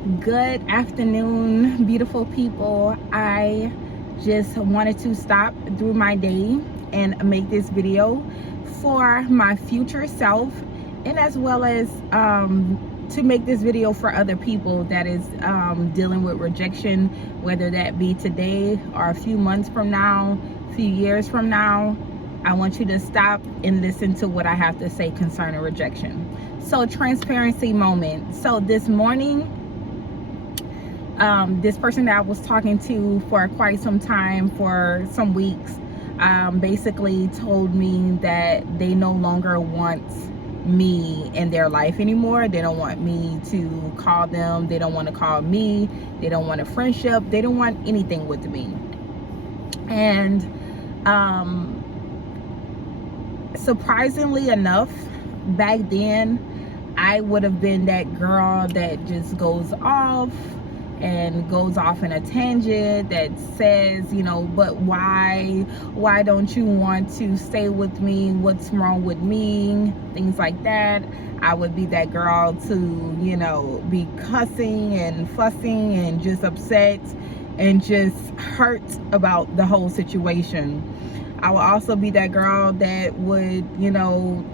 Good afternoon, beautiful people. I just wanted to stop through my day and make this video for my future self, and as well as to make this video for other people that is dealing with rejection, whether that be today or a few months from now, a few years from now. I want you to stop and listen to what I have to say concerning rejection. So, transparency moment. So this morning, this person that I was talking to for quite some time, for some weeks, basically told me that they no longer want me in their life anymore. They don't want me to call them. They don't want to call me. They don't want a friendship. They don't want anything with me. And surprisingly enough, back then, I would have been that girl that just goes off in a tangent that says, but why don't you want to stay with me? What's wrong with me? Things like that. I would be that girl to, be cussing and fussing and just upset and just hurt about the whole situation. I will also be that girl that would,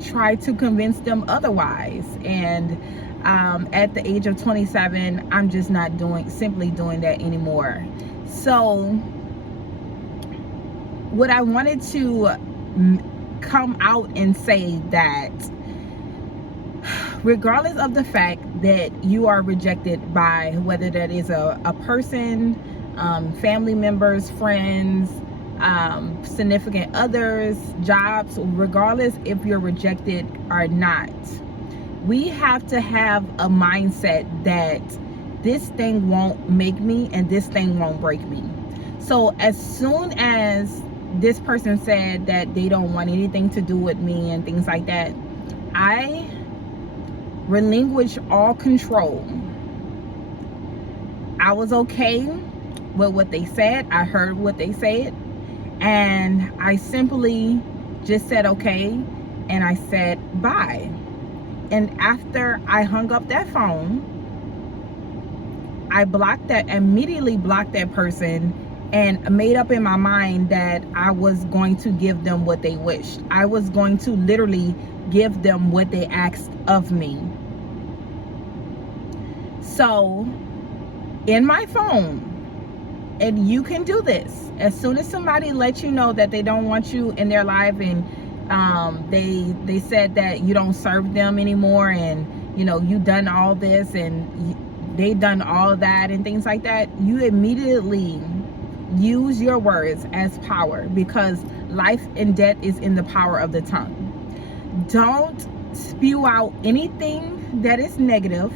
try to convince them otherwise. And at the age of 27, I'm just not simply doing that anymore. So what I wanted to come out and say that regardless of the fact that you are rejected by whether that is a person, family members, friends, significant others, jobs, regardless if you're rejected or not, we have to have a mindset that this thing won't make me and this thing won't break me. So as soon as this person said that they don't want anything to do with me and things like that, I relinquished all control. I was okay with what they said. I heard what they said, and I simply just said okay, and I said bye. And after I hung up that phone, I immediately blocked that person, and made up in my mind that I was going to give them what they wished. I was going to literally give them what they asked of me. So in my phone, and you can do this, as soon as somebody lets you know that they don't want you in their life, and they said that you don't serve them anymore, and you done all this and they done all that and things like that, you immediately use your words as power, because life and death is in the power of the tongue. Don't spew out anything that is negative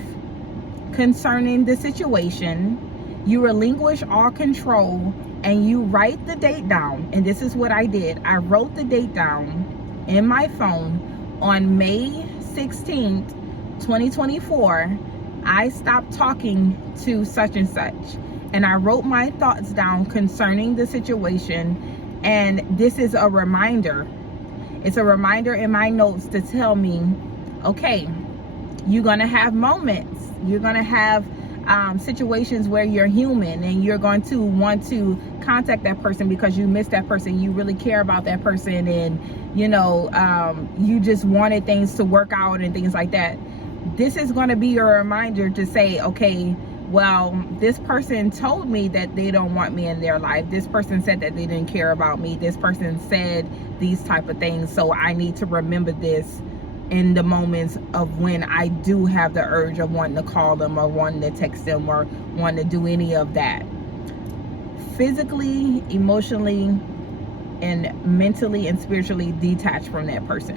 concerning the situation. You relinquish all control, and you write the date down. And this is what I did. I wrote the date down in my phone. On May 16th, 2024, I stopped talking to such and such. And I wrote my thoughts down concerning the situation. And this is a reminder. It's a reminder in my notes to tell me, okay, you're going to have moments. You're going to have situations where you're human, and you're going to want to contact that person because you miss that person. You really care about that person, and you just wanted things to work out and things like that. This is going to be your reminder to say, okay, well, this person told me that they don't want me in their life. This person said that they didn't care about me. This person said these type of things. So I need to remember this in the moments of when I do have the urge of wanting to call them, or wanting to text them, or wanting to do any of that. Physically, emotionally, and mentally and spiritually detached from that person.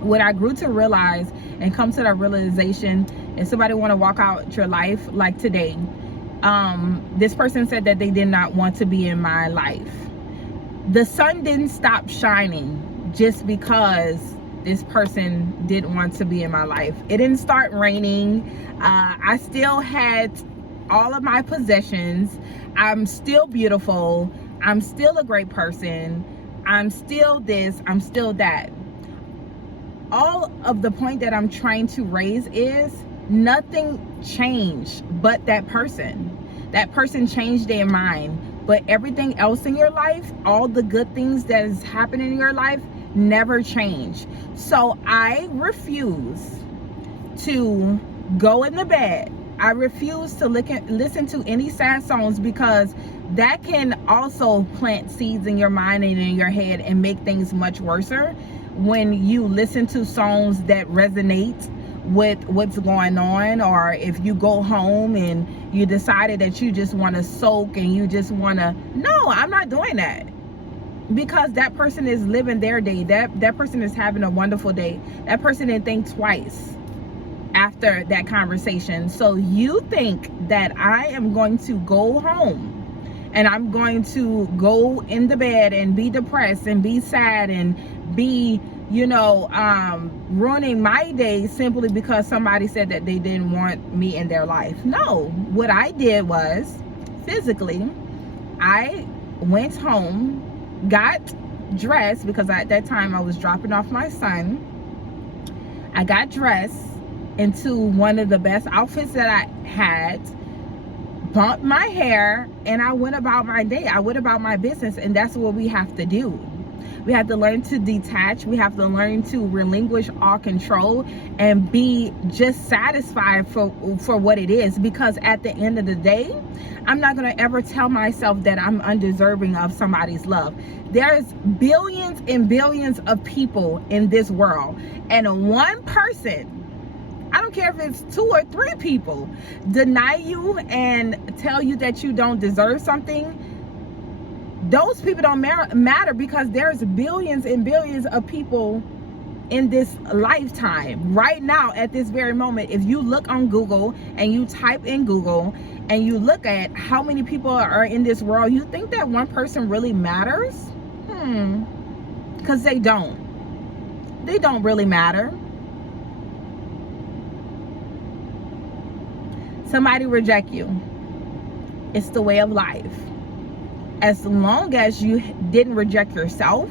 What I grew to realize and come to that realization, if somebody want to walk out your life like today, this person said that they did not want to be in my life. The sun didn't stop shining just because this person didn't want to be in my life. It didn't start raining. I still had all of my possessions. I'm still beautiful. I'm still a great person. I'm still this. I'm still that. All of the point that I'm trying to raise is Nothing changed but that person. That person changed their mind. But everything else in your life, all the good things that is happening in your life, never change. So I refuse to go in the bed. I refuse to listen to any sad songs, because that can also plant seeds in your mind and in your head and make things much worse when you listen to songs that resonate with what's going on. Or if you go home and you decided that you just want to soak and you just want to, no, I'm not doing that, because that person is living their day. That person is having a wonderful day. That person didn't think twice after that conversation. So you think that I am going to go home and I'm going to go in the bed and be depressed and be sad and be, ruining my day simply because somebody said that they didn't want me in their life? No. What I did was, physically, I went home, got dressed, because at that time I was dropping off my son. I got dressed into one of the best outfits that I had, bumped my hair, and I went about my day. I went about my business. And that's what we have to do. We have to learn to detach. We have to learn to relinquish all control and be just satisfied for what it is. Because at the end of the day, I'm not going to ever tell myself that I'm undeserving of somebody's love. There's billions and billions of people in this world, and one person, I don't care if it's 2 or 3 people, deny you and tell you that you don't deserve something. Those people don't matter, because there's billions and billions of people in this lifetime right now at this very moment. If you look on Google and you type in Google and you look at how many people are in this world, you think that one person really matters? Because they don't really matter. Somebody reject you, it's the way of life. As long as you didn't reject yourself,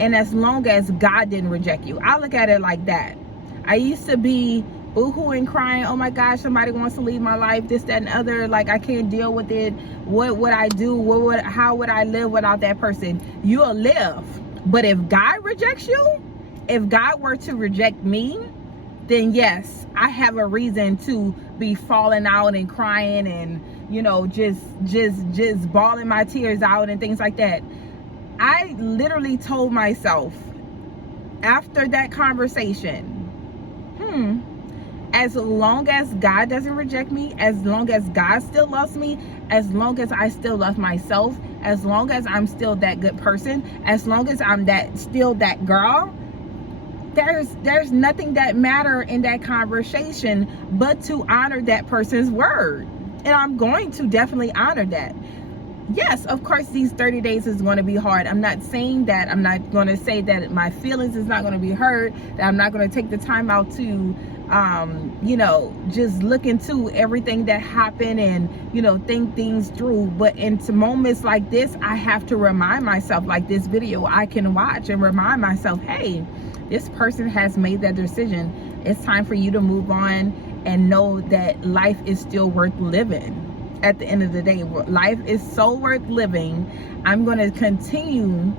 and as long as God didn't reject you. I look at it like that. I used to be boo-hooing, crying, oh my gosh, somebody wants to leave my life, this, that, and other, like I can't deal with it. What would I do? How would I live without that person? You'll live. But if God rejects you, if God were to reject me, then yes, I have a reason to be falling out and crying and, just bawling my tears out and things like that. I literally told myself after that conversation, as long as God doesn't reject me, as long as God still loves me, as long as I still love myself, as long as I'm still that good person, as long as I'm still that girl, there's nothing that matter in that conversation but to honor that person's word. And I'm going to definitely honor that. Yes, of course, these 30 days is going to be hard. I'm not saying that. I'm not going to say that my feelings is not going to be hurt, that I'm not going to take the time out to just look into everything that happened and think things through. But into moments like this, I have to remind myself, like this video I can watch and remind myself, hey, this person has made that decision. It's time for you to move on and know that life is still worth living. At the end of the day, life is so worth living. I'm going to continue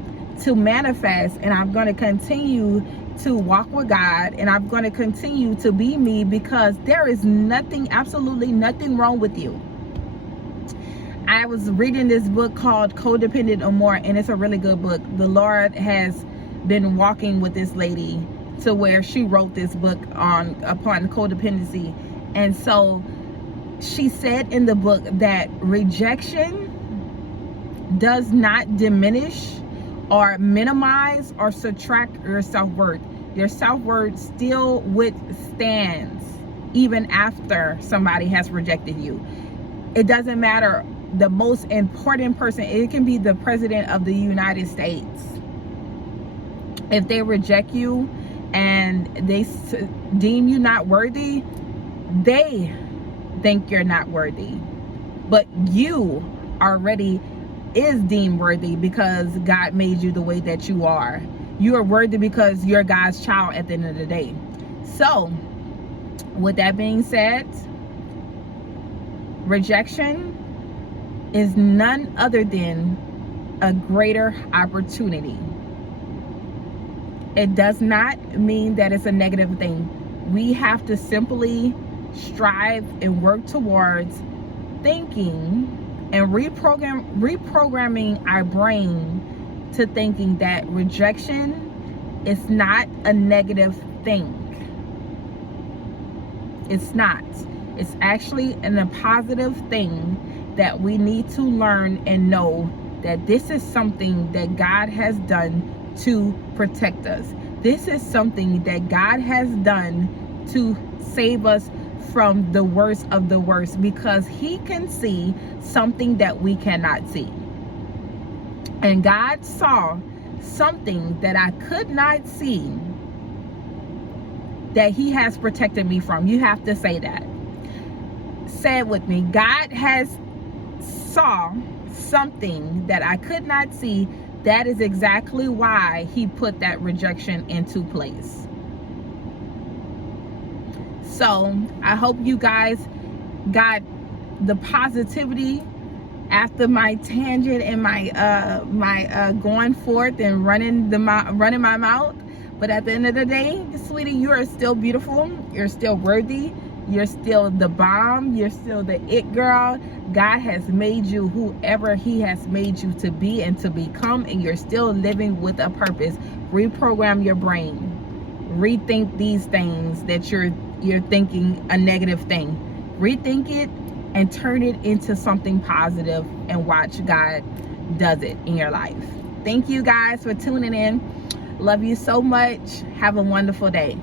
to manifest, and I'm going to continue to walk with God, and I'm going to continue to be me, because there is nothing, absolutely nothing wrong with you. I was reading this book called Codependent or More, and it's a really good book. The Lord has been walking with this lady to where she wrote this book upon codependency. And so she said in the book that rejection does not diminish or minimize or subtract your self-worth. Your self-worth still withstands even after somebody has rejected you. It doesn't matter. The most important person, it can be the president of the United States. If they reject you and they deem you not worthy, they think you're not worthy. But you already is deemed worthy because God made you the way that you are. You are worthy because you're God's child at the end of the day. So With that being said, rejection is none other than a greater opportunity. It does not mean that it's a negative thing. We have to simply strive and work towards thinking and reprogramming our brain to thinking that rejection is not a negative thing. It's not. It's actually a positive thing that we need to learn and know that this is something that God has done to protect us. This is something that God has done to save us from the worst of the worst, because he can see something that we cannot see. And God saw something that I could not see that he has protected me from. You have to say that. Say it with me. God has saw something that I could not see. That is exactly why he put that rejection into place. So I hope you guys got the positivity after my tangent and my going forth and running my mouth. But at the end of the day, sweetie, you are still beautiful. You're still worthy. You're still the bomb. You're still the it girl. God has made you whoever he has made you to be and to become, and you're still living with a purpose. Reprogram your brain. Rethink these things that you're thinking a negative thing. Rethink it and turn it into something positive, and watch God does it in your life. Thank you guys for tuning in. Love you so much. Have a wonderful day.